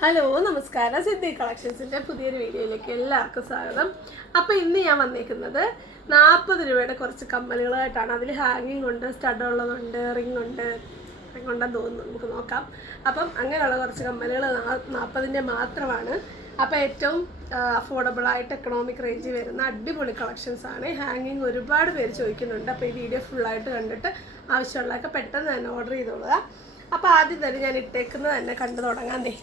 Hello നമസ്കാരം. സിദ്ധി കളക്ഷൻസിന്റെ പുതിയൊരു വീഡിയോയിലേക്ക് എല്ലാവർക്കും സ്വാഗതം. അപ്പോൾ ഇന്ന് ഞാൻ വന്നേക്കുന്നത് നാൽപ്പത് രൂപയുടെ കുറച്ച് കമ്മലുകളായിട്ടാണ്. അതിൽ ഹാങ്ങിങ് ഉണ്ട് സ്റ്റഡ് ഉള്ളതുണ്ട് റിംഗ് ഉണ്ട്. റിംഗ് ഉണ്ടെന്ന് തോന്നുന്നു? നമുക്ക് നോക്കാം. അപ്പം അങ്ങനെയുള്ള കുറച്ച് കമ്മലുകൾ നാൽപ്പതിന്റെ മാത്രമാണ്. അപ്പോൾ ഏറ്റവും അഫോർഡബിൾ ആയിട്ട് എക്കണോമിക് റേഞ്ചിൽ വരുന്ന അടിപൊളി കളക്ഷൻസ് ആണ്. ഹാങ്ങിങ് ഒരുപാട് പേര് ചോദിക്കുന്നുണ്ട്. അപ്പോൾ ഈ വീഡിയോ ഫുള്ളായിട്ട് കണ്ടിട്ട് ആവശ്യമുള്ളതൊക്കെ പെട്ടെന്ന് തന്നെ ഓർഡർ ചെയ്തോളുക. അപ്പോൾ ആദ്യം തന്നെ ഞാൻ ഇട്ടേക്കുന്നത് തന്നെ കണ്ടു തുടങ്ങാൻ ദേ.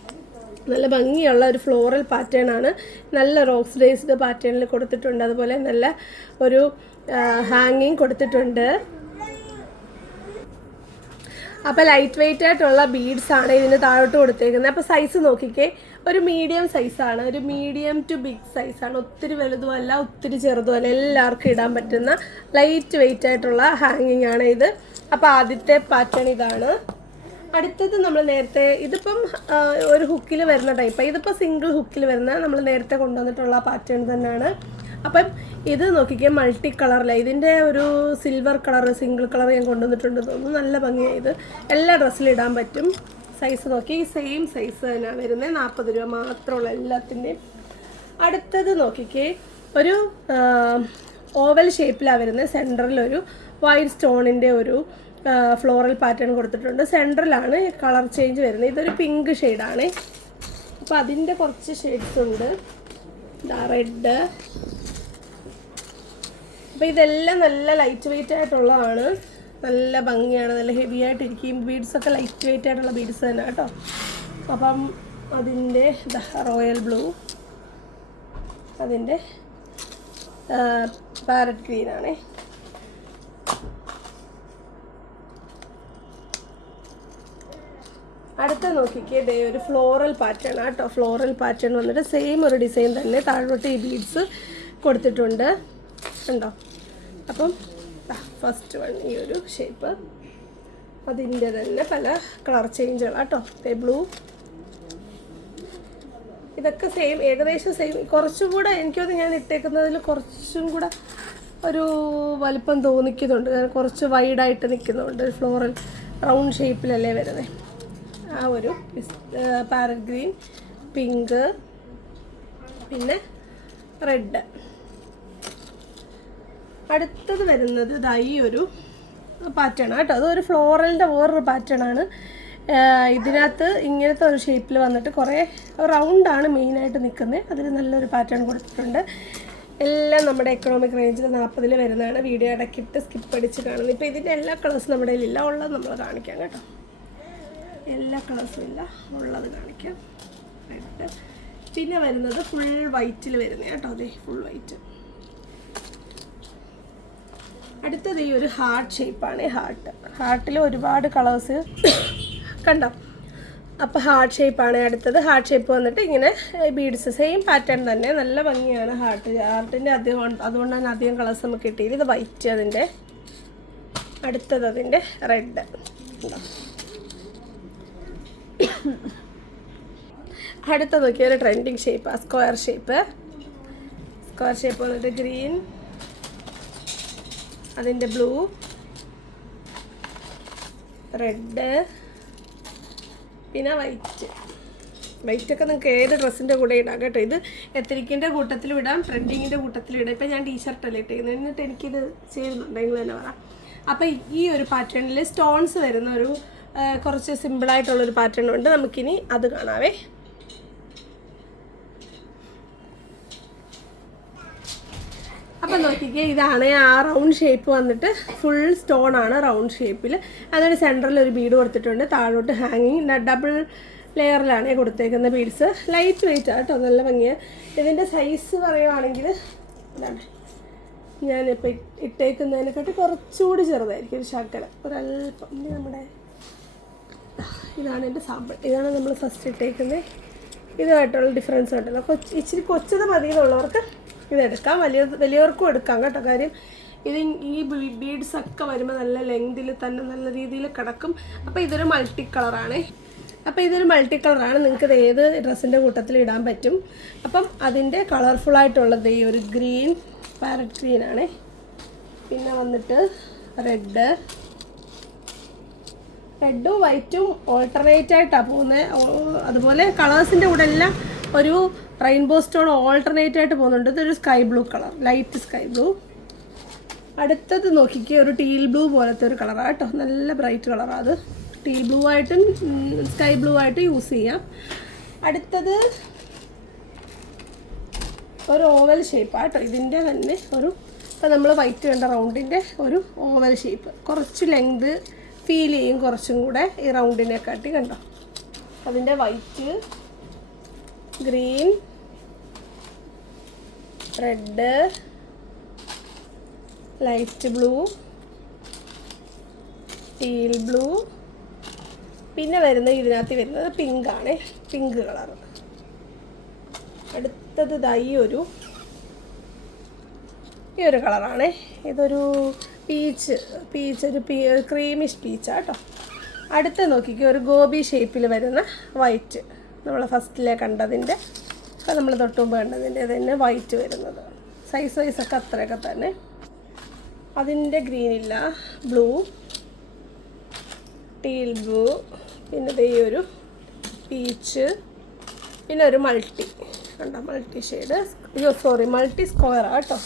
നല്ല ഭംഗിയുള്ള ഒരു ഫ്ലോറൽ പാറ്റേൺ ആണ്. നല്ല റോക്സ് ഡേസ്ഡ് പാറ്റേണിൽ കൊടുത്തിട്ടുണ്ട്. അതുപോലെ നല്ല ഒരു ഹാങ്ങിങ് കൊടുത്തിട്ടുണ്ട്. അപ്പോൾ ലൈറ്റ് വെയിറ്റ് ആയിട്ടുള്ള ബീഡ്സ് ആണ് ഇതിന് താഴോട്ട് കൊടുത്തേക്കുന്നത്. അപ്പോൾ സൈസ് നോക്കിക്കേ. ഒരു മീഡിയം സൈസാണ് ഒരു മീഡിയം ടു ബിഗ് സൈസാണ് ഒത്തിരി വലുതുമല്ല ഒത്തിരി ചെറുതുമല്ല എല്ലാവർക്കും ഇടാൻ പറ്റുന്ന ലൈറ്റ് വെയിറ്റ് ആയിട്ടുള്ള ഹാങ്ങിങ് ആണ് ഇത്. അപ്പോൾ ആദ്യത്തെ പാറ്റേൺ ഇതാണ്. അടുത്തത് നമ്മൾ നേരത്തെ ഇതിപ്പം ഒരു ഹുക്കിൽ വരുന്ന ടൈപ്പ് ഇതിപ്പോൾ സിംഗിൾ ഹുക്കിൽ വരുന്ന നമ്മൾ നേരത്തെ കൊണ്ടുവന്നിട്ടുള്ള പാറ്റേൺ തന്നെയാണ്. അപ്പം ഇത് നോക്കിക്കുക മൾട്ടി കളറിലാണ് ഇതിന്റെ ഒരു സിൽവർ കളർ സിംഗിൾ കളർ ഞാൻ കൊണ്ടുവന്നിട്ടുണ്ട് തോന്നുന്നു. നല്ല ഭംഗിയാണ് ഇത്. എല്ലാ ഡ്രസ്സിലും ഇടാൻ പറ്റും. സൈസ് നോക്കി സെയിം സൈസ് തന്നെയാണ് വരുന്നത് നാൽപ്പത് രൂപ മാത്രമുള്ള എല്ലാത്തിന്റെയും അടുത്തത് നോക്കിക്കേ ഒരു ഓവൽ ഷേപ്പിലാണ് വരുന്നത് സെന്ററിലൊരു വൈറ്റ് സ്റ്റോണിന്റെ ഒരു ഫ്ലോറൽ പാറ്റേൺ കൊടുത്തിട്ടുണ്ട്. സെൻട്രലാണ് കളർ ചേഞ്ച് വരുന്നത്. ഇതൊരു പിങ്ക് ഷെയ്ഡാണ് അപ്പോൾ അതിന്റെ കുറച്ച് ഷെയ്ഡ്സ് ഉണ്ട്. റെഡ് അപ്പോൾ ഇതെല്ലാം നല്ല ലൈറ്റ് വെയിറ്റ് ആയിട്ടുള്ളതാണ്. നല്ല ഭംഗിയാണ്. നല്ല ഹെവി ആയിട്ടിരിക്കും ബീഡ്സ് ഒക്കെ ലൈറ്റ് വെയിറ്റ് ആയിട്ടുള്ള ബീഡ്സ് തന്നെ കേട്ടോ. അപ്പം അതിന്റെ റോയൽ ബ്ലൂ അതിന്റെ പാരറ്റ് ഗ്രീനാണേ അടുത്ത നോക്കിക്കേ ദേ ഒരു ഫ്ലോറൽ പാറ്റേൺ ആട്ടോ ഫ്ലോറൽ പാറ്റേൺ വന്നിട്ട് സെയിം ഒരു ഡിസൈൻ തന്നെ താഴോട്ട് ഈ ബീഡ്സ് കൊടുത്തിട്ടുണ്ട്. ഉണ്ടോ അപ്പം ഫസ്റ്റ് വൺ ഈ ഒരു ഷേപ്പ് അതിന്റെ തന്നെ പല കളർ ചേഞ്ചുകളാട്ടോ ദേ ബ്ലൂ ഇതൊക്കെ സെയിം ഏകദേശം സെയിം കുറച്ചും കൂടെ എനിക്കത് ഞാൻ ഇട്ടേക്കുന്നതിൽ കുറച്ചും കൂടെ ഒരു വലിപ്പം തോന്നിക്കുന്നുണ്ട്. കാരണം കുറച്ച് വൈഡായിട്ട് നിൽക്കുന്നുണ്ട്. ഫ്ലോറൽ റൗണ്ട് ഷേപ്പിലല്ലേ വരുന്നത് ആ ഒരു പാരറ്റ് ഗ്രീൻ പിങ്ക് പിന്നെ റെഡ്. അടുത്തത് വരുന്നത് ഇതാ ഈ ഒരു പാറ്റേൺ കേട്ടോ. അതൊരു ഫ്ലോറലിന്റെ വേറൊരു പാറ്റേൺ ആണ്. ഇതിനകത്ത് ഇങ്ങനത്തെ ഒരു ഷേപ്പിൽ വന്നിട്ട് കുറേ റൗണ്ടാണ് മെയിനായിട്ട് നിൽക്കുന്നത് അതിൽ നല്ലൊരു പാറ്റേൺ കൊടുത്തിട്ടുണ്ട്. എല്ലാം നമ്മുടെ എക്കണോമിക് റേഞ്ചിൽ നാൽപ്പതിൽ വരുന്നതാണ്. വീഡിയോ ഇടയ്ക്കിട്ട് സ്കിപ്പ് അടിച്ച് കാണുന്നത് ഇപ്പോൾ ഇതിന്റെ എല്ലാ കളേഴ്സും നമ്മുടെ കയ്യിലില്ല. ഉള്ളത് നമ്മൾ കാണിക്കാം കേട്ടോ. എല്ലാ കളേഴ്സും ഇല്ല. ഉള്ളത് കാണിക്കാം. റെഡ് പിന്നെ വരുന്നത് ഫുൾ വൈറ്റിൽ വരുന്നത് കേട്ടോ. അതെ ഫുൾ വൈറ്റ് അടുത്തത് ഈ ഒരു ഹാർട്ട് ഷേപ്പാണ് ഹാർട്ട് ഹാർട്ടിൽ ഒരുപാട് കളേഴ്സ് കണ്ടോ? അപ്പോൾ ഹാർട്ട് ഷേപ്പാണ് അടുത്തത്. ഹാർട്ട് ഷേപ്പ് വന്നിട്ട് ഇങ്ങനെ ബീഡ്സ് സെയിം പാറ്റേൺ തന്നെ. നല്ല ഭംഗിയാണ് ഹാർട്ട് ഹാർട്ടിന്റെ അധികം അതുകൊണ്ട് തന്നെ അധികം കളേഴ്സ് നമുക്ക് കിട്ടിയില്ല. ഇത് വൈറ്റ് അതിന്റെ അടുത്തത് അതിന്റെ റെഡ് അടുത്ത നോക്കിയ ഒരു ട്രെൻഡിങ് ഷേപ്പ് ആ സ്ക്വയർ ഷേപ്പ് സ്ക്വയർ ഷേപ്പ് വന്നിട്ട് ഗ്രീൻ അതിന്റെ ബ്ലൂ റെഡ് പിന്നെ വൈറ്റ് വൈറ്റൊക്കെ നിങ്ങൾക്ക് ഏത് ഡ്രസ്സിന്റെ കൂടെ ഇടാം കേട്ടോ. ഇത് എത്തിരിക്കിന്റെ കൂട്ടത്തിൽ ഇടാം ട്രെൻഡിങ്ങിന്റെ കൂട്ടത്തിൽ ഇടാം. ഇപ്പം ഞാൻ ടീഷർട്ടല്ലേ ഇട്ടേക്കുന്നത് എന്നിട്ട് എനിക്കിത് ചെയ്യുന്നുണ്ടെങ്കിൽ തന്നെ പറയാം അപ്പം ഈ ഒരു പാറ്റേണിൽ സ്റ്റോൺസ് വരുന്ന ഒരു കുറച്ച് സിമ്പിളായിട്ടുള്ളൊരു പാറ്റേൺ ഉണ്ട്. നമുക്കിനി അത് കാണാവേ. അപ്പം നോക്കിക്കേ ഇതാണ് ആ റൗണ്ട് ഷേപ്പ് വന്നിട്ട് ഫുൾ സ്റ്റോൺ ആണ് റൗണ്ട് ഷേപ്പിൽ അതൊരു സെന്ററിൽ ഒരു ബീഡ് കൊടുത്തിട്ടുണ്ട്. താഴോട്ട് ഹാങ്ങിങ് ഡബിൾ ലെയറിലാണ് കൊടുത്തേക്കുന്ന ബീഡ്സ് ലൈറ്റ് വെയിറ്റ് ആട്ടോ നല്ല ഭംഗിയാണ് ഇതിന്റെ സൈസ് പറയുവാണെങ്കിൽ ഇതാണ്. ഞാനിപ്പോൾ ഇട്ടേക്കുന്നതിനെക്കാട്ടി കുറച്ചുകൂടി ചെറുതായിരിക്കും ഒരു ശകലം. ഒരല്പം നമ്മുടെ ഇതാണ് എന്റെ സാമ്പിൾ ഇതാണ് നമ്മൾ ഫസ്റ്റ് ഇട്ടേക്കുന്നത്. ഇതുമായിട്ടുള്ള ഡിഫറൻസ് ഉണ്ടല്ലോ. കൊച്ച് ഇച്ചിരി കൊച്ചത് മതി എന്നുള്ളവർക്ക് ഇതെടുക്കാം വലിയ വലിയവർക്കും എടുക്കാം കേട്ടോ. കാര്യം ഇത് ഈ ബീഡ്സ് ഒക്കെ വരുമ്പോൾ നല്ല ലെങ്തിൽ തന്നെ നല്ല രീതിയിൽ കിടക്കും. അപ്പോൾ ഇതൊരു മൾട്ടി കളറാണ് അപ്പോൾ ഇതൊരു മൾട്ടി കളറാണ് നിങ്ങൾക്ക് ഇത് ഏത് ഡ്രസ്സിന്റെ കൂട്ടത്തിൽ ഇടാൻ പറ്റും. അപ്പം അതിന്റെ കളർഫുള്ളായിട്ടുള്ളത് ഈ ഒരു ഗ്രീൻ പാരറ്റ് ഗ്രീനാണ് പിന്നെ വന്നിട്ട് റെഡ് റെഡും വൈറ്റും ഓൾട്ടർനേറ്റ് ആയിട്ടാണ് പോകുന്നത് അതുപോലെ കളേഴ്സിന്റെ കൂടെ എല്ലാം ഒരു റെയിൻബോ സ്റ്റോൺ ഓൾട്ടർനേറ്റ് ആയിട്ട് പോകുന്നുണ്ട്. ഇതൊരു sky blue colour light sky blue അടുത്തത് നോക്കിക്കുക ഒരു ടീൽ ബ്ലൂ പോലത്തെ ഒരു കളറാണ് കേട്ടോ. നല്ല ബ്രൈറ്റ് കളറാണ് അത്. ടീൽ ബ്ലൂ ആയിട്ടും സ്കൈ ബ്ലൂ ആയിട്ടും യൂസ് ചെയ്യാം. അടുത്തത് ഒരു ഓവൽ ഷേപ്പാണ് കേട്ടോ. ഇതിന്റെ തന്നെ ഒരു ഇപ്പം നമ്മൾ വൈറ്റ് കണ്ട റൗണ്ടിന്റെ ഒരു ഓവൽ ഷേപ്പ് കുറച്ച് ലെങ്ത് ഫീൽ ചെയ്യും കുറച്ചും കൂടെ ഈ റൗണ്ടിനെ കാട്ടി കണ്ടോ? അതിന്റെ white green red light blue teal blue പിന്നെ വരുന്നത് ഇതിനകത്ത് വരുന്നത് പിങ്കാണ് പിങ്ക് കളർ അടുത്തത് ഇതായി ഒരു ഈ ഒരു കളറാണ് ഇതൊരു പീച്ച് പീച്ച് ഒരു പീ ക്രീമിഷ് പീച്ചാണ് കേട്ടോ അടുത്ത നോക്കിക്കോ ഒരു ഗോപി ഷേപ്പിൽ വരുന്ന വൈറ്റ് നമ്മൾ ഫസ്റ്റിലെ കണ്ടതിന്റെ ഇപ്പം നമ്മൾ തൊട്ടുമുമ്പ് കണ്ടതിന്റെ തന്നെ വൈറ്റ് വരുന്നത്. സൈസ് വൈസൊക്കെ അത്രയൊക്കെ തന്നെ. അതിന്റെ ഗ്രീനില്ല ബ്ലൂ ടീൽ ബ്ലൂ പിന്നെ ദേ ഒരു പീച്ച് പിന്നെ ഒരു മൾട്ടി കണ്ടോ മൾട്ടി ഷെയ്ഡ് അയ്യോ സോറി മൾട്ടി സ്ക്വയർ കേട്ടോ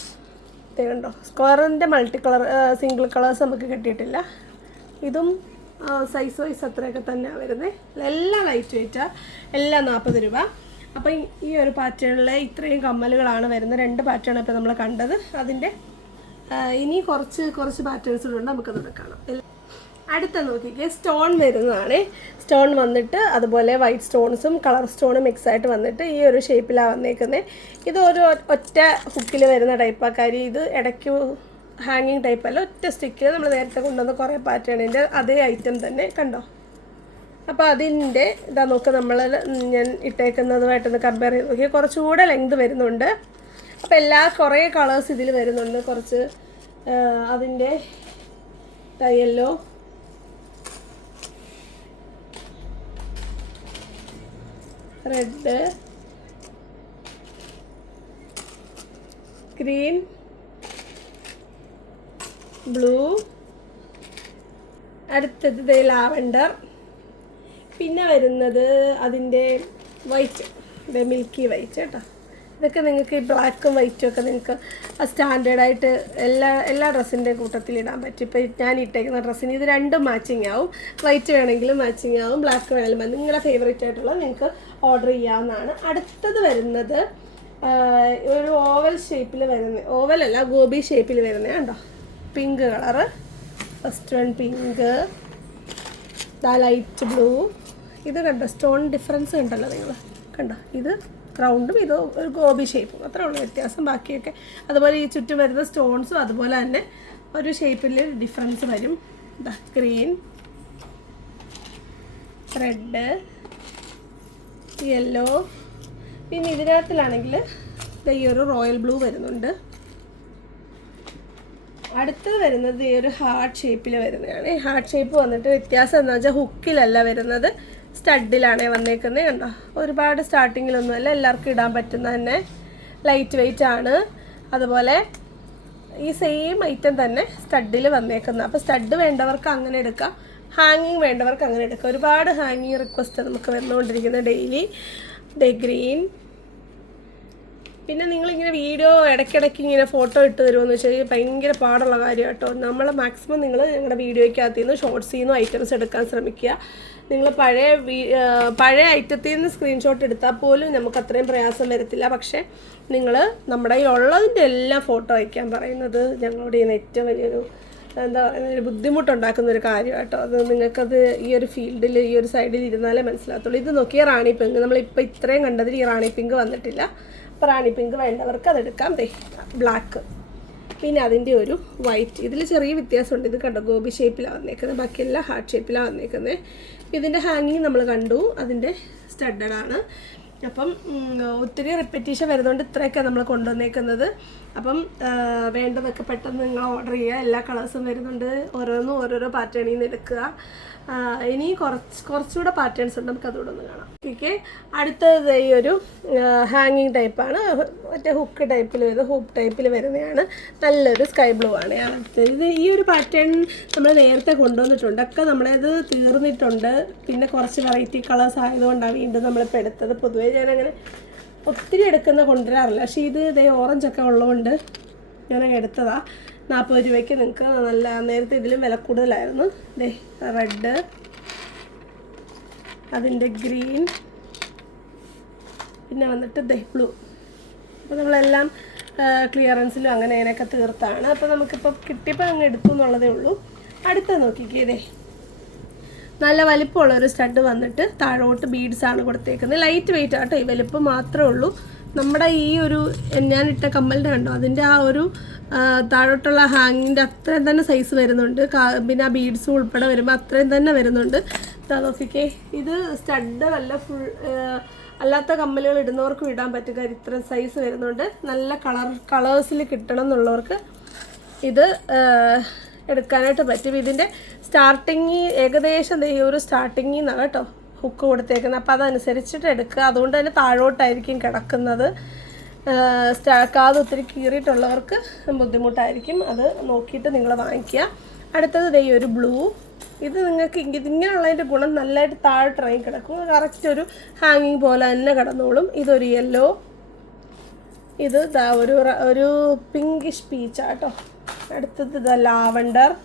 ഇത് കണ്ടോ? സ്ക്വയറിന്റെ മൾട്ടി കളർ സിംഗിൾ കളേഴ്സ് നമുക്ക് കിട്ടിയിട്ടില്ല. ഇതും സൈസ് വൈസ് അത്രയൊക്കെ തന്നെയാണ് വരുന്നത് എല്ലാം ലൈറ്റ് വെയിറ്റാണ് എല്ലാം നാൽപ്പത് രൂപ. അപ്പം ഈ- ഒരു പാറ്റേണിൽ ഇത്രയും കമ്മലുകളാണ് വരുന്നത് രണ്ട് പാറ്റേൺ ഇപ്പോൾ നമ്മൾ കണ്ടത്. അതിന്റെ ഇനി കുറച്ച് കുറച്ച് പാറ്റേൺസ് ഉണ്ട് നമുക്കത് കാണാം. അടുത്ത നോക്കിക്കേ സ്റ്റോൺ വരുന്നതാണ്. സ്റ്റോൺ വന്നിട്ട് അതുപോലെ വൈറ്റ് സ്റ്റോൺസും കളർ സ്റ്റോണും മിക്സ് ആയിട്ട് വന്നിട്ട് ഈ ഒരു ഷേപ്പിലാണ് വന്നേക്കുന്നത് ഇത് ഒരു ഒറ്റ ഹുക്കിൽ വരുന്ന ടൈപ്പാണ് കാര്യം. ഇത് ഇടയ്ക്ക് ഹാങ്ങിങ് ടൈപ്പല്ല ഒറ്റ സ്റ്റിക്കിൽ നമ്മൾ നേരത്തെ കൊണ്ടുവന്ന കുറേ പാറ്റേണിന്റെ അതേ ഐറ്റം തന്നെ കണ്ടോ? അപ്പോൾ അതിന്റെ ഇതാ നോക്ക് നമ്മൾ ഞാൻ ഇട്ടേക്കുന്നതുമായിട്ടൊന്ന് കമ്പയർ ചെയ്ത് നോക്കി കുറച്ചുകൂടെ ലെങ്ത് വരുന്നുണ്ട്. അപ്പോൾ എല്ലാ കുറേ കളേഴ്സ് ഇതിൽ വരുന്നുണ്ട്. കുറച്ച് അതിന്റെ യെല്ലോ റെഡ് ഗ്രീൻ ബ്ലൂ അടുത്തത് ദേ ലാവൻഡർ പിന്നെ വരുന്നത് അതിന്റെ വൈറ്റ് ഇത് മിൽക്കി വൈറ്റ് കേട്ടോ. ഇതൊക്കെ നിങ്ങൾക്ക് ഈ ബ്ലാക്കും വൈറ്റും ഒക്കെ നിങ്ങൾക്ക് സ്റ്റാൻഡേർഡായിട്ട് എല്ലാ എല്ലാ ഡ്രസ്സിന്റെ കൂട്ടത്തിൽ ഇടാൻ പറ്റും. ഇപ്പോൾ ഞാൻ ഇട്ടേക്കുന്ന ഡ്രസ്സിന് ഇത് രണ്ടും മാച്ചിങ് ആവും വൈറ്റ് വേണമെങ്കിലും മാച്ചിങ് ആവും ബ്ലാക്ക് വേണമെങ്കിലും. നിങ്ങളുടെ ഫേവറേറ്റ് ആയിട്ടുള്ള നിങ്ങൾക്ക് ഓർഡർ ചെയ്യാവുന്നതാണ്. അടുത്തത് വരുന്നത് ഒരു ഓവൽ ഷേപ്പിൽ വരുന്ന ഓവൽ അല്ല ഗോബി ഷേപ്പിൽ വരുന്നത് കണ്ടോ? Pink colour one pink the light blue ഇത് കണ്ടോ? സ്റ്റോൺ ഡിഫറൻസ് കണ്ടല്ലോ നിങ്ങൾ കണ്ടോ? ഇത് റൗണ്ടും ഇത് ഒരു ഗോബി ഷേപ്പും അത്രേ ഉള്ളൂ വ്യത്യാസം. ബാക്കിയൊക്കെ അതുപോലെ ഈ ചുറ്റും വരുന്ന സ്റ്റോൺസും അതുപോലെ തന്നെ ഒരു ഷേപ്പിൽ ഡിഫറൻസ് വരും. ഗ്രീൻ റെഡ് യെല്ലോ പിന്നെ ഇതിനകത്തിലാണെങ്കിൽ ഈ ഒരു റോയൽ ബ്ലൂ വരുന്നുണ്ട്. അടുത്തത് വരുന്നത് ഈ ഒരു ഹാർട്ട് ഷേപ്പിൽ വരുന്നതാണ്. ഈ ഹാർട്ട് ഷേപ്പ് വന്നിട്ട് വ്യത്യാസം എന്ന് വെച്ചാൽ ഹുക്കിലല്ല വരുന്നത്. സ്റ്റഡിലാണ് വന്നേക്കുന്നത് കണ്ടോ? ഒരുപാട് സ്റ്റാർട്ടിങ്ങിലൊന്നുമല്ല എല്ലാവർക്കും ഇടാൻ പറ്റുന്ന തന്നെ ലൈറ്റ് വെയിറ്റ് ആണ്. അതുപോലെ ഈ സെയിം ഐറ്റം തന്നെ സ്റ്റഡിൽ വന്നേക്കുന്നത് അപ്പോൾ സ്റ്റഡ് വേണ്ടവർക്ക് അങ്ങനെ എടുക്കാം. ഹാങ്ങിങ് വേണ്ടവർക്ക് അങ്ങനെ എടുക്കാം. ഒരുപാട് ഹാങ്ങിങ് റിക്വസ്റ്റ് നമുക്ക് വന്നുകൊണ്ടിരിക്കുന്നത് ഡെയിലി ദ ഗ്രീൻ പിന്നെ നിങ്ങളിങ്ങനെ വീഡിയോ ഇടയ്ക്കിടയ്ക്ക് ഇങ്ങനെ ഫോട്ടോ ഇട്ട് തരുമെന്ന് വെച്ചാൽ ഭയങ്കര പാടുള്ള കാര്യം നമ്മൾ മാക്സിമം നിങ്ങൾ ഞങ്ങളുടെ വീഡിയോയ്ക്കകത്ത് നിന്ന് ഷോർട്സിൽ നിന്നും ഐറ്റംസ് എടുക്കാൻ ശ്രമിക്കുക. നിങ്ങൾ പഴയ പഴയ ഐറ്റത്തിൽ നിന്ന് സ്ക്രീൻഷോട്ട് എടുത്താൽ പോലും നമുക്ക് അത്രയും പ്രയാസം വരത്തില്ല. പക്ഷേ നിങ്ങൾ നമ്മുടെ ഈ ഉള്ളതിന്റെ എല്ലാം ഫോട്ടോ അയക്കാൻ പറയുന്നത് ഞങ്ങളുടെ ചെയ്യുന്ന ഏറ്റവും വലിയൊരു എന്താ പറയുക ഒരു ബുദ്ധിമുട്ടുണ്ടാക്കുന്ന ഒരു കാര്യം കേട്ടോ അത് നിങ്ങൾക്കത് ഈ ഒരു ഫീൽഡിൽ ഈ ഒരു സൈഡിൽ ഇരുന്നാലേ മനസ്സിലാകത്തുള്ളൂ. ഇത് നോക്കിയ റാണി പിങ്ക്. നമ്മളിപ്പോൾ ഇത്രയും കണ്ടതിൽ ഈ റാണി പിങ്ക് വന്നിട്ടില്ല. അപ്പോൾ റാണി പിങ്ക് വേണ്ടവർക്ക് അതെടുക്കാം ദേ ബ്ലാക്ക് പിന്നെ അതിന്റെ ഒരു വൈറ്റ് ഇതിൽ ചെറിയ വ്യത്യാസമുണ്ട്. ഇത് കണ്ടോ? ഗോപി ഷേപ്പിലാണ് വന്നേക്കുന്നത് ബാക്കിയെല്ലാം ഹാർട്ട് ഷേപ്പിലാണ് വന്നേക്കുന്നത് ഇതിന്റെ ഹാങ്ങിങ് നമ്മൾ കണ്ടു. അതിന്റെ സ്റ്റഡഡ് ആണ്. അപ്പം ഒത്തിരി റിപ്പറ്റീഷൻ വരുന്നതുകൊണ്ട് ഇത്രയൊക്കെ നമ്മൾ കൊണ്ടുവന്നേക്കുന്നത്. അപ്പം വേണ്ടതൊക്കെ പെട്ടെന്ന് നിങ്ങൾ ഓർഡർ ചെയ്യുക. എല്ലാ കളേഴ്സും വരുന്നുണ്ട്. ഓരോന്നും ഓരോരോ പാറ്റേണിൽ നിന്ന് എടുക്കുക. ഇനി കുറച്ച് കുറച്ചുകൂടെ പാറ്റേൺസ് ഉണ്ട്. നമുക്ക് അതുകൂടെ ഒന്ന് കാണാം. ഓക്കെ അടുത്തത് ഈ ഒരു ഹാങ്ങിങ് ടൈപ്പാണ് മറ്റേ ഹുക്ക് ടൈപ്പിൽ വരുന്നത് ഹൂപ്പ് ടൈപ്പിൽ വരുന്നതാണ് നല്ലൊരു സ്കൈ ബ്ലൂ ആണ്. അടുത്തത് ഇത് ഈ ഒരു പാറ്റേൺ നമ്മൾ നേരത്തെ കൊണ്ടുവന്നിട്ടുണ്ട്. ഒക്കെ നമ്മളത് തീർന്നിട്ടുണ്ട്. പിന്നെ കുറച്ച് വെറൈറ്റി കളേഴ്സ് ആയതുകൊണ്ടാണ് വീണ്ടും നമ്മളിപ്പോൾ എടുത്തത്. പൊതുവേ ഞാനങ്ങനെ ഒത്തിരി എടുക്കുന്ന കൊണ്ടുവരാറില്ല. പക്ഷേ ഇത് ഇതേ ഓറഞ്ചൊക്കെ ഉള്ളതുകൊണ്ട് ഞാനങ്ങ് എടുത്തതാ. നാൽപ്പത് രൂപയ്ക്ക് നിങ്ങൾക്ക് നല്ല നേരത്തെ ഇതിലും വില കൂടുതലായിരുന്നു. ദേ റെഡ് അതിന്റെ ഗ്രീൻ പിന്നെ വന്നിട്ട് ദേ ബ്ലൂ അപ്പോൾ നമ്മളെല്ലാം ക്ലിയറൻസിലും അങ്ങനെ അതിനൊക്കെ തീർത്താണ്. അപ്പോൾ നമുക്കിപ്പോൾ കിട്ടിയപ്പോൾ അങ്ങ് എടുത്തു എന്നുള്ളതേ ഉള്ളൂ. അടുത്ത നോക്കിക്കേ നല്ല വലിപ്പമുള്ള ഒരു സ്റ്റഡ് വന്നിട്ട് താഴോട്ട് ബീഡ്സ് ആണ് കൊടുത്തേക്കുന്നത്. ലൈറ്റ് വെയിറ്റ് ആട്ടോ ഈ വലിപ്പം മാത്രമേ ഉള്ളൂ. നമ്മുടെ ഈ ഒരു ഞാനിട്ട കമ്മലിന്റെ കണ്ടോ അതിന്റെ ആ ഒരു താഴോട്ടുള്ള ഹാങ്ങിന്റെ അത്രയും തന്നെ സൈസ് വരുന്നുണ്ട്. പിന്നെ ആ ബീഡ്സും ഉൾപ്പെടെ വരുമ്പോൾ അത്രയും തന്നെ വരുന്നുണ്ട്. നോക്കിക്കേ. ഇത് സ്റ്റഡ് അല്ല ഫുൾ അല്ലാത്ത കമ്മലുകൾ ഇടുന്നവർക്കും ഇടാൻ പറ്റുക. കാര്യം ഇത്രയും സൈസ് വരുന്നുണ്ട്. നല്ല കളർ കളേഴ്സിൽ കിട്ടണം എന്നുള്ളവർക്ക് ഇത് എടുക്കാനായിട്ട് പറ്റും. ഇതിന്റെ സ്റ്റാർട്ടിങ് ഏകദേശം ഈ ഒരു സ്റ്റാർട്ടിങ്ങിൽ നിന്നാണ് കേട്ടോ ഹുക്ക് കൊടുത്തേക്കുന്നത്. അപ്പോൾ അതനുസരിച്ചിട്ട് എടുക്കുക. അതുകൊണ്ട് തന്നെ താഴോട്ടായിരിക്കും കിടക്കുന്നത്. കാത് ഒത്തിരി കീറിയിട്ടുള്ളവർക്ക് ബുദ്ധിമുട്ടായിരിക്കും. അത് നോക്കിയിട്ട് നിങ്ങൾ വാങ്ങിക്കുക. അടുത്തത് ദേ ഒരു ബ്ലൂ. ഇത് നിങ്ങൾക്ക് ഇങ്ങ- ഇങ്ങനെയുള്ളതിന്റെ ഗുണം നല്ലതായിട്ട് താഴെ ഇറങ്ങി കിടക്കും. കറക്റ്റ് ഒരു ഹാങ്ങിങ് പോലെ തന്നെ കിടന്നോളും. ഇതൊരു യെല്ലോ. ഇത് ദാ ഒരു ഒരു പിങ്കിഷ് പീച്ചാട്ടോ അടുത്തത് ഇതാ ലാവണ്ടർ.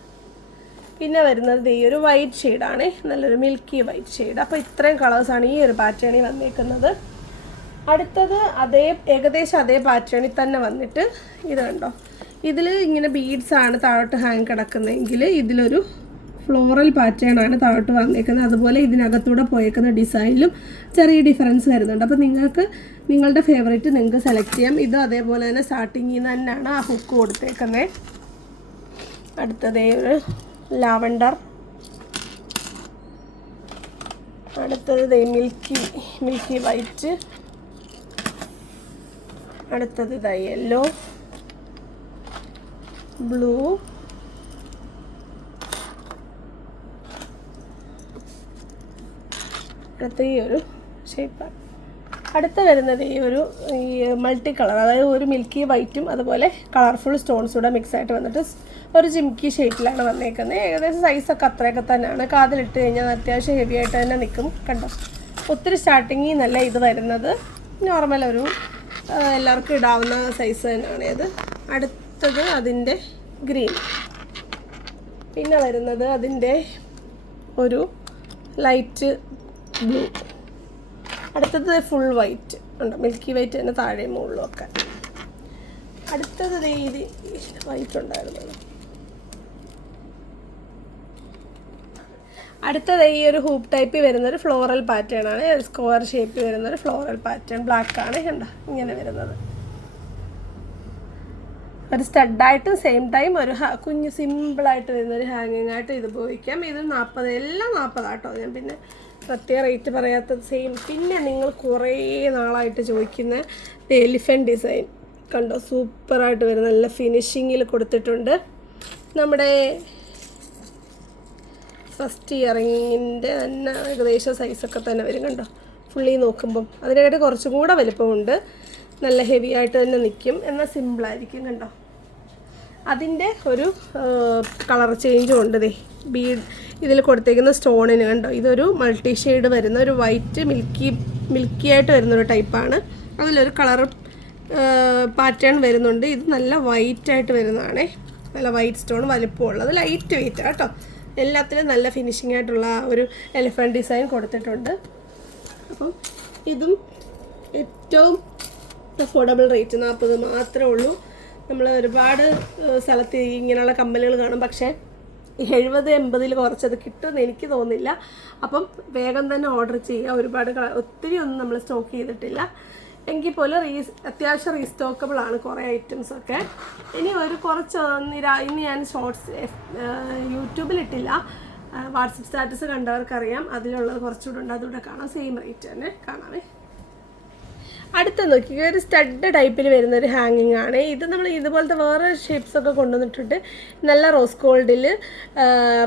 പിന്നെ വരുന്നത് ഈ ഒരു വൈറ്റ് ഷെയ്ഡാണ്. നല്ലൊരു മിൽക്കി വൈറ്റ് ഷെയ്ഡ്. അപ്പോൾ ഇത്രയും കളേഴ്സാണ് ഈ ഒരു പാറ്റേണിൽ വന്നേക്കുന്നത്. അടുത്തത് അതേ ഏകദേശം അതേ പാറ്റേണിൽ തന്നെ വന്നിട്ട് ഇത് കണ്ടോ ഇതിൽ ഇങ്ങനെ ബീഡ്സ് ആണ് താഴോട്ട് ഹാങ് കിടക്കുന്നതെങ്കിൽ ഇതിലൊരു ഫ്ലോറൽ പാറ്റേൺ ആണ് താഴോട്ട് വന്നേക്കുന്നത്. അതുപോലെ ഇതിനകത്തൂടെ പോയേക്കുന്ന ഡിസൈനിലും ചെറിയ ഡിഫറൻസ് വരുന്നുണ്ട്. അപ്പോൾ നിങ്ങൾക്ക് നിങ്ങളുടെ ഫേവറേറ്റ് നിങ്ങൾക്ക് സെലക്ട് ചെയ്യാം. ഇത് അതേപോലെ തന്നെ സ്റ്റാർട്ടിങ്ങിൽ നിന്ന് തന്നെയാണ് ആ ഹുക്ക് കൊടുത്തേക്കുന്നത് അടുത്തതേ ഒരു ലാവണ്ടർ അടുത്തത് മിൽക്കി മിൽക്കി വൈറ്റ് അടുത്തത് ഇതാ യെല്ലോ ബ്ലൂ അടുത്ത ഈ ഒരു ഷേപ്പാണ് അടുത്ത വരുന്നത് ഈ ഒരു ഈ മൾട്ടി കളർ അതായത് ഒരു മിൽക്കി വൈറ്റും അതുപോലെ കളർഫുൾ സ്റ്റോൺസ് കൂടെ മിക്സ് ആയിട്ട് വന്നിട്ട് ഒരു ജിംക്കി ഷേപ്പിലാണ് വന്നേക്കുന്നത് ഏകദേശം സൈസൊക്കെ അത്രയൊക്കെ തന്നെയാണ്. കാതിലിട്ട് കഴിഞ്ഞാൽ അത്യാവശ്യം ഹെവി ആയിട്ട് തന്നെ നിൽക്കും. കണ്ടോ? ഒത്തിരി സ്റ്റാർട്ടിങ്ങിൽ നല്ല ഇത് വരുന്നത്. നോർമൽ ഒരു എല്ലാവർക്കും ഇടാവുന്ന സൈസ് തന്നെയാണ് ഇത് അടുത്തത് അതിന്റെ ഗ്രീൻ പിന്നെ വരുന്നത് അതിന്റെ ഒരു ലൈറ്റ് ബ്ലൂ അടുത്തത് ഫുൾ വൈറ്റ് ഉണ്ട്. മിൽക്കി വൈറ്റ് തന്നെ താഴെ മുകളിലും ഒക്കെ അടുത്തത് ഇത് വൈറ്റ് ഉണ്ടായിരുന്നു അടുത്തത് ഈ ഒരു ഹൂപ്പ് ടൈപ്പിൽ വരുന്ന ഒരു ഫ്ലോറൽ പാറ്റേൺ ആണ്. സ്ക്വയർ ഷേപ്പിൽ വരുന്ന ഒരു ഫ്ലോറൽ പാറ്റേൺ. ബ്ലാക്ക് ആണ് കണ്ട? ഇങ്ങനെ വരുന്നത്. ഒരു സ്റ്റഡായിട്ടും സെയിം ടൈം ഒരു കുഞ്ഞ് സിമ്പിളായിട്ട് വരുന്ന ഒരു ഹാങ്ങിങ് ആയിട്ട് ഇത് ഉപയോഗിക്കാം. ഇത് നാൽപ്പത് എല്ലാം നാൽപ്പതാട്ടോ ഞാൻ പിന്നെ പ്രത്യേക റേറ്റ് പറയാത്തത് സെയിം പിന്നെ നിങ്ങൾ കുറേ നാളായിട്ട് ചോദിക്കുന്ന എലിഫന്റ് ഡിസൈൻ കണ്ടോ? സൂപ്പറായിട്ട് വരുന്ന നല്ല ഫിനിഷിങ്ങിൽ കൊടുത്തിട്ടുണ്ട്. നമ്മുടെ ഫസ്റ്റ് ഇയറിങ്ങിന്റെ തന്നെ ഏകദേശം സൈസൊക്കെ തന്നെ വരും കണ്ടോ? ഫുള്ളി നോക്കുമ്പം. അതിനായിട്ട് കുറച്ചും കൂടെ വലിപ്പമുണ്ട്. നല്ല ഹെവി ആയിട്ട് തന്നെ നിൽക്കും എന്നാൽ സിമ്പിളായിരിക്കും കണ്ടോ? അതിന്റെ ഒരു കളർ ചേഞ്ചും ഉണ്ട് ദേ. ബീഡ് ഇതിൽ കൊടുത്തേക്കുന്ന സ്റ്റോണിന് കണ്ടോ? ഇതൊരു മൾട്ടി ഷെയ്ഡ് വരുന്ന ഒരു വൈറ്റ് മിൽക്കി മിൽക്കി ആയിട്ട് വരുന്ന ഒരു ടൈപ്പാണ് അതിലൊരു കളർ പാറ്റേൺ വരുന്നുണ്ട്. ഇത് നല്ല വൈറ്റ് ആയിട്ട് വരുന്നതാണേ. നല്ല വൈറ്റ് സ്റ്റോൺ വലിപ്പമുള്ളത്. ലൈറ്റ് വെയിറ്റ് കേട്ടോ. എല്ലാത്തിലും നല്ല ഫിനിഷിംഗ് ആയിട്ടുള്ള ഒരു എലിഫന്റ് ഡിസൈൻ കൊടുത്തിട്ടുണ്ട്. അപ്പം ഇതും ഏറ്റവും അഫോർഡബിൾ റേറ്റ് നാൽപ്പത് മാത്രമേ ഉള്ളൂ. നമ്മൾ ഒരുപാട് സ്ഥലത്ത് ഇങ്ങനെയുള്ള കമ്മലുകൾ കാണും. പക്ഷേ എഴുപത് എൺപതിൽ കുറച്ചത് കിട്ടുമെന്ന് എനിക്ക് തോന്നുന്നില്ല. അപ്പം വേഗം തന്നെ ഓർഡർ ചെയ്യുക ഒരുപാട് ഒത്തിരി ഒന്നും നമ്മൾ സ്റ്റോക്ക് ചെയ്തിട്ടില്ല. എങ്കിൽ പോലും റീ അത്യാവശ്യം റീസ്റ്റോക്കബിൾ ആണ് കുറേ ഐറ്റംസ് ഒക്കെ. ഇനി ഒരു കുറച്ച് നിര ഇനി ഞാൻ ഷോർട്സ് യൂട്യൂബിലിട്ടില്ല വാട്സപ്പ് സ്റ്റാറ്റസ് കണ്ടവർക്കറിയാം. അതിലുള്ളത് കുറച്ചുകൂടെ ഉണ്ട്. അതുകൂടെ കാണാം. സെയിം റേറ്റ് തന്നെ. കാണാമേ അടുത്ത നോക്കി. ഒരു സ്റ്റഡ് ടൈപ്പിൽ വരുന്ന ഒരു ഹാങ്ങിങ് ആണ്. ഇത് നമ്മൾ ഇതുപോലത്തെ വേറെ ഷേപ്സ് ഒക്കെ കൊണ്ടുവന്നിട്ടുണ്ട്. നല്ല റോസ് ഗോൾഡിൽ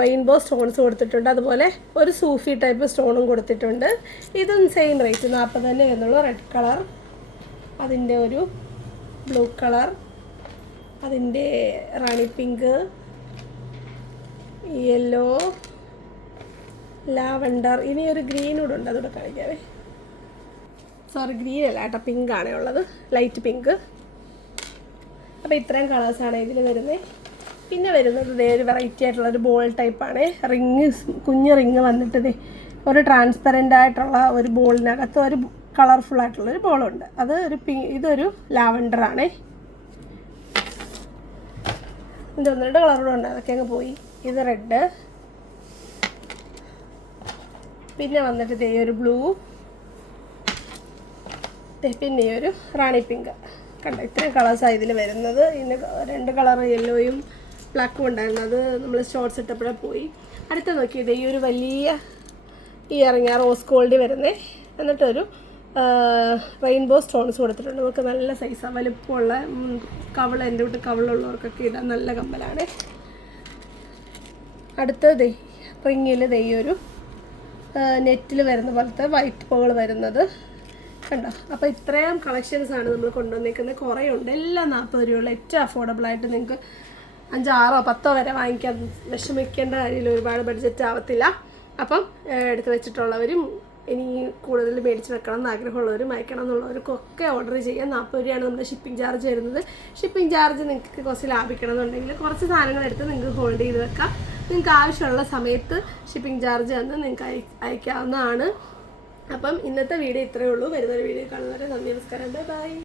റെയിൻബോ സ്റ്റോൺസ് കൊടുത്തിട്ടുണ്ട്. അതുപോലെ ഒരു സൂഫി ടൈപ്പ് സ്റ്റോണും കൊടുത്തിട്ടുണ്ട്. ഇതും സെയിം റേറ്റ് നാൽപ്പത് തന്നെ വരുന്നുള്ളൂ റെഡ് കളർ അതിന്റെ ഒരു ബ്ലൂ കളർ അതിന്റെ റാണി പിങ്ക് യെല്ലോ ലാവണ്ടർ ഇനി ഒരു ഗ്രീൻ കൂടെ ഉണ്ട് അതുകൂടെ കാണിക്കാവേ. സോറി ഗ്രീൻ അല്ല കേട്ടോ പിങ്ക് ആണ് ഉള്ളത്. ലൈറ്റ് പിങ്ക് അപ്പോൾ ഇത്രയും കളേഴ്സാണ് ഇതിൽ വരുന്നത് പിന്നെ വരുന്നത് ഇതേ ഒരു വെറൈറ്റി ആയിട്ടുള്ള ഒരു ബോൾ ടൈപ്പാണ് റിങ് കുഞ്ഞ് റിങ് വന്നിട്ട് ദേ ഒരു ട്രാൻസ്പെറന്റ് ആയിട്ടുള്ള ഒരു ബോളിനകത്ത് ഒരു കളർഫുൾ ആയിട്ടുള്ളൊരു ബോളുണ്ട്. അത് ഒരു പി ഇതൊരു ലാവണ്ടർ ആണേ. ഇത് ഒന്ന് രണ്ട് അതൊക്കെ അങ്ങ് പോയി. ഇത് റെഡ്. പിന്നെ വന്നിട്ട് ഇതേ ഒരു ബ്ലൂ. ദേ പിന്നെ ഒരു റാണി പിങ്ക്. കണ്ട ഇത്രയും കളേഴ്സാണ് ഇതിൽ വരുന്നത്. ഇതിന് രണ്ട് കളർ യെല്ലോയും ബ്ലാക്കും ഉണ്ടായിരുന്നു. അത് നമ്മൾ ഷോർട്സ് ഇട്ടപ്പോഴേ പോയി. അടുത്ത നോക്കിയത് ഈ ഒരു വലിയ ഈ ഇറങ്ങിയ റോസ് ഗോൾഡ് വരുന്നേ. എന്നിട്ടൊരു റെയിൻബോ സ്റ്റോൺസ് കൊടുത്തിട്ടുണ്ട്. നമുക്ക് നല്ല സൈസാണ് വലുപ്പമുള്ള കവിള എന്റെ വീട്ടിൽ കവളുള്ളവർക്കൊക്കെ ഇടാൻ നല്ല കമ്പലാണ് അടുത്തത് ദേ റിങ്ങിൽ ദേ ഒരു നെറ്റിൽ വരുന്ന പോലത്തെ വൈറ്റ് പോൾ വരുന്നത്. കണ്ടോ? അപ്പോൾ ഇത്രയും കളക്ഷൻസ് ആണ് നമ്മൾ കൊണ്ടുവന്നിരിക്കുന്നത് കുറേ ഉണ്ട് എല്ലാം നാൽപ്പത് രൂപയുള്ള ഏറ്റവും അഫോർഡബിൾ ആയിട്ട് നിങ്ങൾക്ക് അഞ്ചാറോ പത്തോ വരെ വാങ്ങിക്കാൻ വിഷമിക്കേണ്ട കാര്യമില്ല. ഒരുപാട് ബഡ്ജറ്റ് ആവത്തില്ല. അപ്പം എടുത്ത് വെച്ചിട്ടുള്ളവരും ഇനി കൂടുതൽ മേടിച്ച് വെക്കണം എന്ന് ആഗ്രഹമുള്ളവർ മയക്കണം എന്നുള്ളവർക്കൊക്കെ ഓർഡർ ചെയ്യാം. നാൽപ്പത് രൂപയാണ് നമ്മുടെ ഷിപ്പിംഗ് ചാർജ് വരുന്നത്. ഷിപ്പിംഗ് ചാർജ് നിങ്ങൾക്ക് കുറച്ച് ലാഭിക്കണം എന്നുണ്ടെങ്കിൽ കുറച്ച് സാധനങ്ങൾ എടുത്ത് നിങ്ങൾക്ക് ഹോൾഡ് ചെയ്ത് വെക്കാം. നിങ്ങൾക്ക് ആവശ്യമുള്ള സമയത്ത് ഷിപ്പിംഗ് ചാർജ് തന്ന് നിങ്ങൾക്ക് അയ അയക്കാവുന്നതാണ്. അപ്പം ഇന്നത്തെ വീഡിയോ ഇത്രയേ ഉള്ളൂ. വരുന്നൊരു വീഡിയോ കാണുന്നവരെ നന്ദി നമസ്കാരം. Bye bye